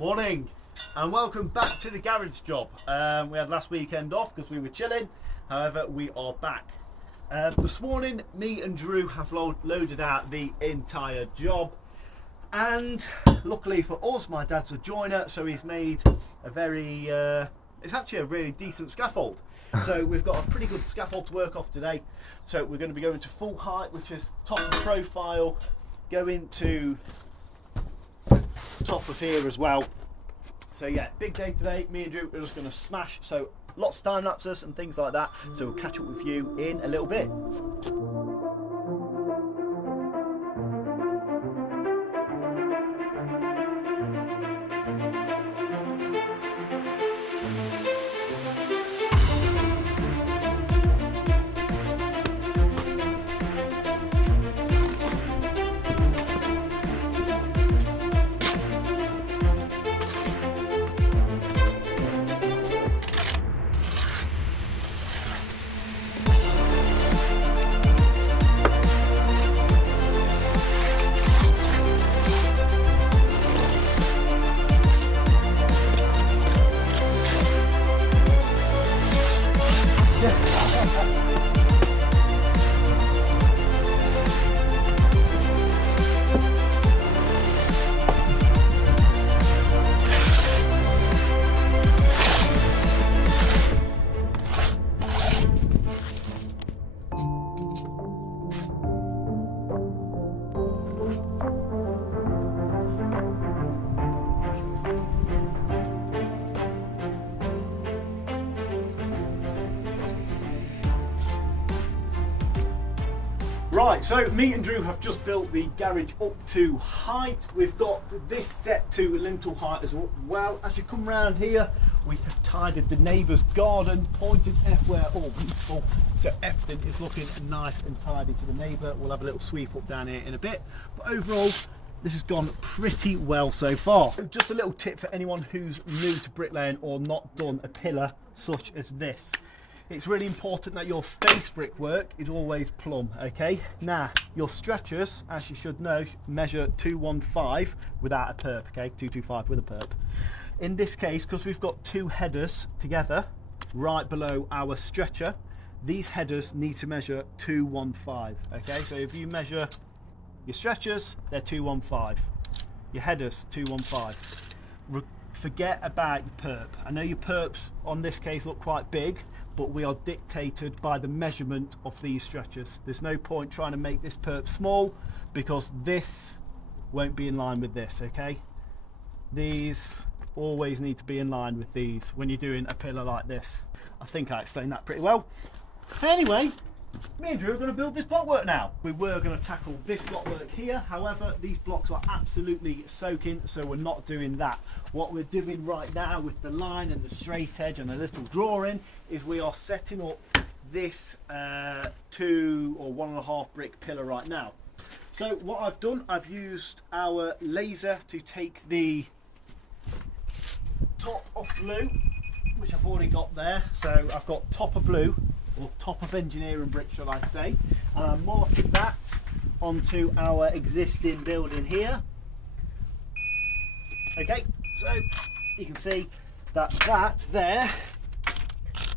Morning and welcome back to the garage job. We had last weekend off because we were chilling, however we are back. This morning me and Drew have loaded out the entire job, and luckily for us my dad's a joiner, so he's made a very, it's actually a really decent scaffold. So we've got a pretty good scaffold to work off today. So we're going to be going to full height, which is top of profile, going to top of here as well. So yeah, big day today. Me and Drew are just going to smash, so lots of time lapses and things like that, so we'll catch up with you in a little bit. Right, so me and Drew have just built the garage up to height. We've got this set to lintel height as well. As you come round here, we have tidied the neighbour's garden, pointed everywhere, all beautiful. So everything is looking nice and tidy for the neighbour. We'll have a little sweep up down here in a bit. But overall, this has gone pretty well so far. Just a little tip for anyone who's new to bricklaying or not done a pillar such as this. It's really important that your face brickwork is always plumb, okay? Now, your stretchers, as you should know, measure 215 without a perp, okay? 225 with a perp. In this case, because we've got two headers together right below our stretcher, these headers need to measure 215, okay? So if you measure your stretchers, they're 215. Your headers, 215. Forget about your perp. I know your perps on this case look quite big, but we are dictated by the measurement of these stretchers. There's no point trying to make this perp small because this won't be in line with this, okay? These always need to be in line with these when you're doing a pillar like this. I think I explained that pretty well. Anyway, me and Drew are going to build this blockwork now. We were going to tackle this blockwork here, however these blocks are absolutely soaking, so we're not doing that. What we're doing right now with the line and the straight edge and a little drawing is we are setting up this 2 or 1.5 brick pillar right now. So what I've done, I've used our laser to take the top of blue, which I've already got there. So I've got top of blue, or top of engineering brick should I say, and I'm marking that onto our existing building here. Okay, so you can see that there,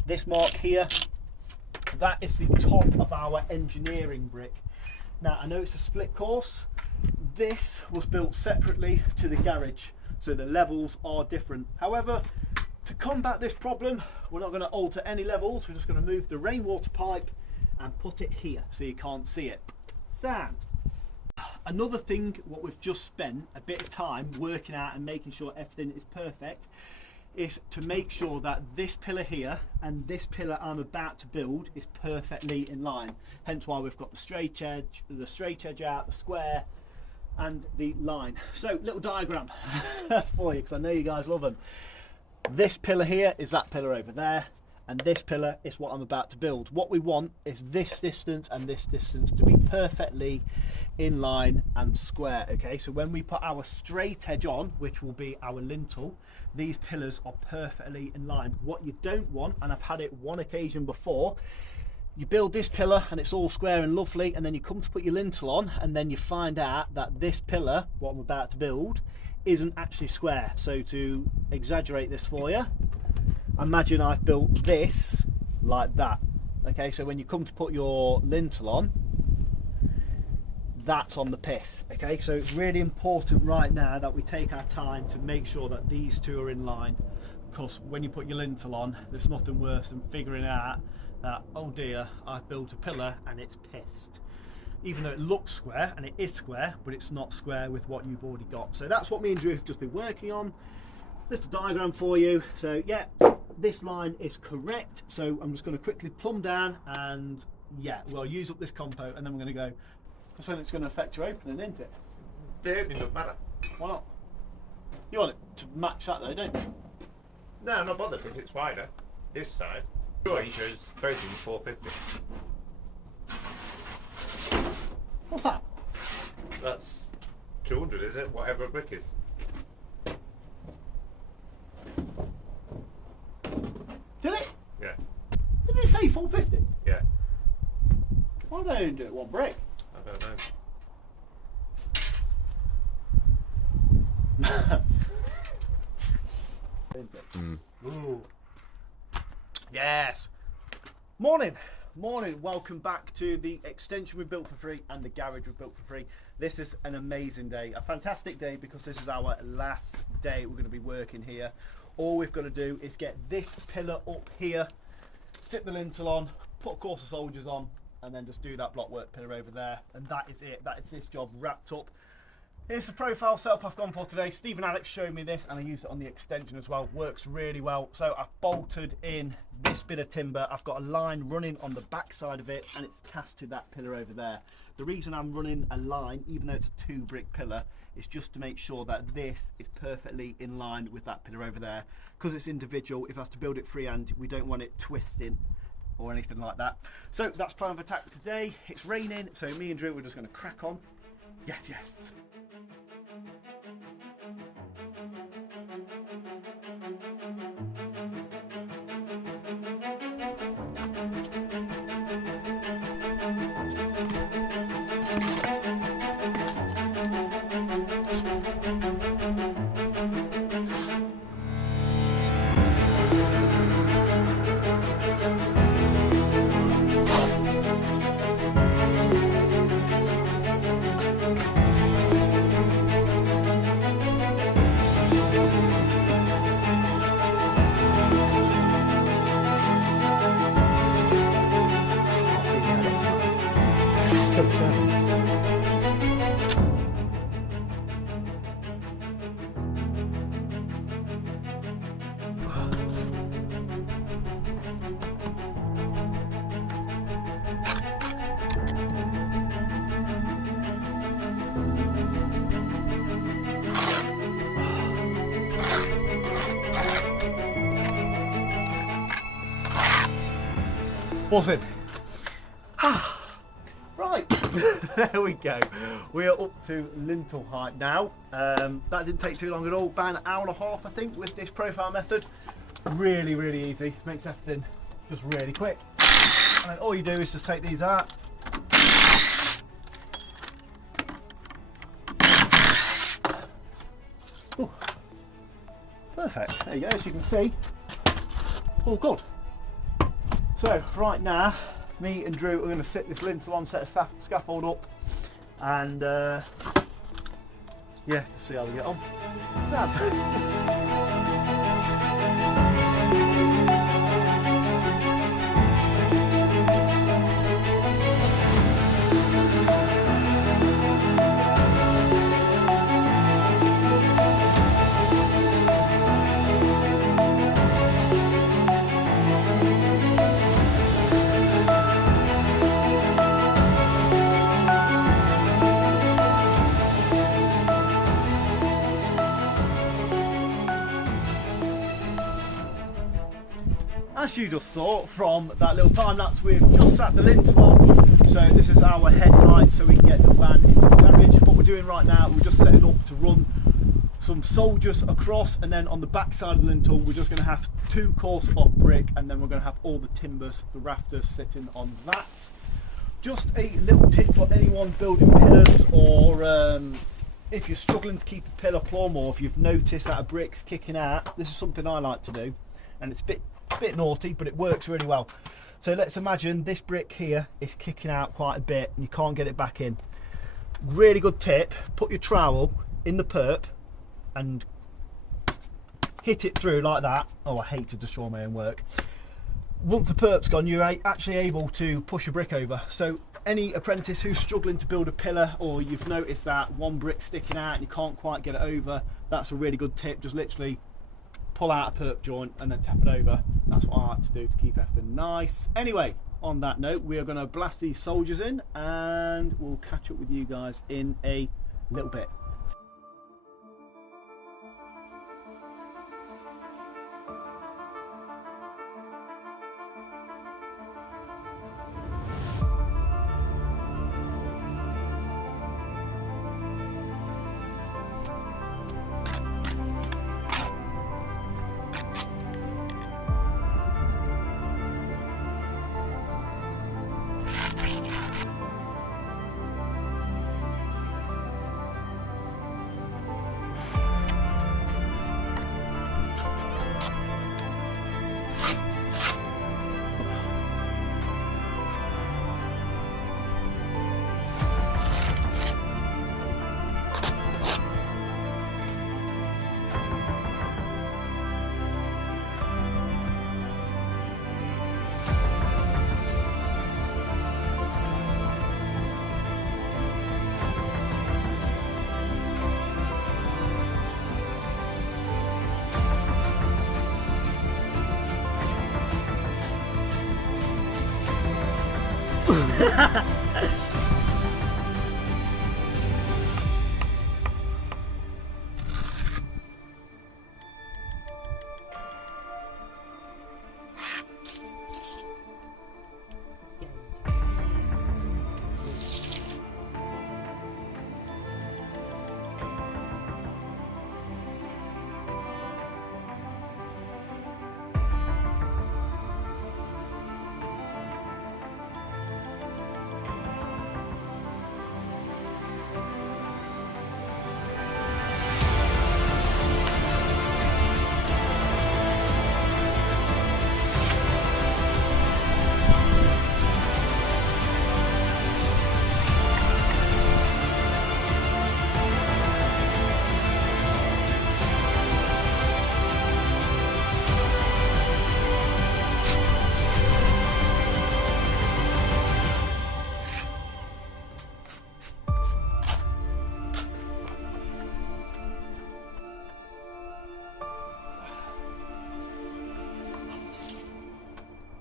this mark here, that is the top of our engineering brick. Now I know it's a split course, this was built separately to the garage, so the levels are different. However, to combat this problem, we're not going to alter any levels, we're just going to move the rainwater pipe and put it here so you can't see it. Sound. Another thing, what we've just spent a bit of time working out and making sure everything is perfect, is to make sure that this pillar here and this pillar I'm about to build is perfectly in line. Hence why we've got the straight edge out, the square and the line. So little diagram for you, because I know you guys love them. This pillar here is that pillar over there, and this pillar is what I'm about to build. What we want is this distance and this distance to be perfectly in line and square, okay? So when we put our straight edge on, which will be our lintel, these pillars are perfectly in line. What you don't want, and I've had it one occasion before, you build this pillar and it's all square and lovely, and then you come to put your lintel on and then you find out that this pillar, what I'm about to build, isn't actually square. So to exaggerate this for you, imagine I've built this like that. Okay, so when you come to put your lintel on, that's on the piss. Okay, so it's really important right now that we take our time to make sure that these two are in line, because when you put your lintel on, there's nothing worse than figuring out that, oh dear, I've built a pillar and it's pissed. Even though it looks square, and it is square, but it's not square with what you've already got. So that's what me and Drew have just been working on. Just a diagram for you. So yeah, this line is correct. So I'm just going to quickly plumb down and yeah, we'll use up this compo and then we're going to go, because then it's going to affect your opening, isn't it? The opening doesn't matter. Why not? You want it to match that though, don't you? No, I'm not bothered if it's wider. This side. Sure, he shows both of them 450. What's that? That's 200, is it? Whatever a brick is. Did it? Yeah. Did it say 450? Yeah. Why don't you do it one brick? I don't know. Ooh. Yes. Morning. Morning. Welcome back to the extension we built for free and the garage we built for free. This is an amazing day, a fantastic day, because this is our last day we're going to be working here. All we've got to do is get this pillar up here, sit the lintel on, put a course of soldiers on, and then just do that blockwork pillar over there, and that is it. That is this job wrapped up. Here's the profile setup I've gone for today. Steve and Alex showed me this and I use it on the extension as well. Works really well. So I've bolted in this bit of timber. I've got a line running on the back side of it and it's cast to that pillar over there. The reason I'm running a line, even though it's a 2-brick pillar, is just to make sure that this is perfectly in line with that pillar over there. Because it's individual, if I was to build it freehand, we don't want it twisting or anything like that. So that's plan of attack today. It's raining, so me and Drew, we're just going to crack on. Yes, yes. What's it? Right, there we go. We are up to lintel height now. That didn't take too long at all. About an hour and a half, I think, with this profile method. Really, really easy. Makes everything just really quick. And then all you do is just take these out. Ooh. Perfect. There you go. As you can see, all good. So right now, me and Drew are going to sit this lintel on, set a scaffold up, and yeah, to see how we get on. As you just saw from that little time lapse, we've just sat the lintel on. So this is our head height, so we can get the van into the garage. What we're doing right now, we're just setting up to run some soldiers across, and then on the back side of the lintel, we're just going to have 2 course of brick, and then we're going to have all the timbers, the rafters sitting on that. Just a little tip for anyone building pillars or if you're struggling to keep a pillar plumb, or if you've noticed that a brick's kicking out, this is something I like to do, and it's a bit naughty, but it works really well. So let's imagine this brick here is kicking out quite a bit and you can't get it back in. Really good tip, put your trowel in the perp and hit it through like that. Oh, I hate to destroy my own work. Once the perp's gone, you're actually able to push a brick over. So any apprentice who's struggling to build a pillar, or you've noticed that one brick sticking out and you can't quite get it over, that's a really good tip. Just literally pull out a perp joint and then tap it over. That's what I like to do to keep everything nice. Anyway, on that note, we are going to blast these soldiers in and we'll catch up with you guys in a little bit.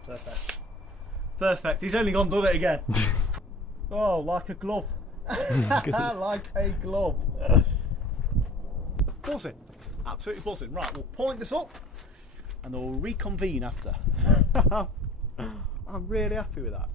Perfect. Perfect. He's only gone and done it again. Oh, like a glove. Like a glove. Buzzing. Absolutely buzzing. Right, we'll point this up and then we'll reconvene after. I'm really happy with that.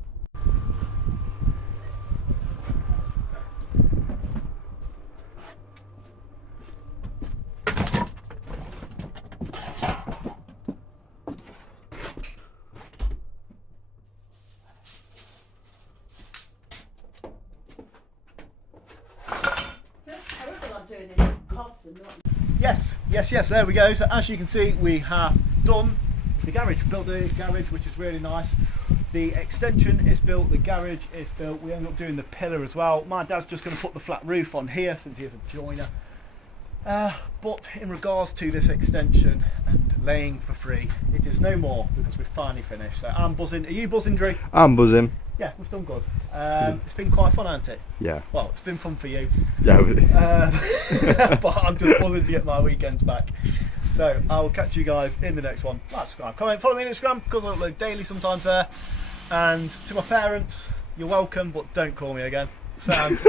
Yes, there we go. So as you can see, we have done the garage. We built the garage, which is really nice. The extension is built, the garage is built. We ended up doing the pillar as well. My dad's just going to put the flat roof on here since he is a joiner. But in regards to this extension and laying for free, it is no more because we've finally finished. So I'm buzzing. Are you buzzing, Drew? I'm buzzing. Yeah, we've done good. It's been quite fun, hasn't it? Yeah. Well, it's been fun for you. Yeah. But I'm just buzzing to get my weekends back. So I will catch you guys in the next one. Like, subscribe, comment, follow me on Instagram because I upload daily sometimes there. And to my parents, you're welcome, but don't call me again. Sam.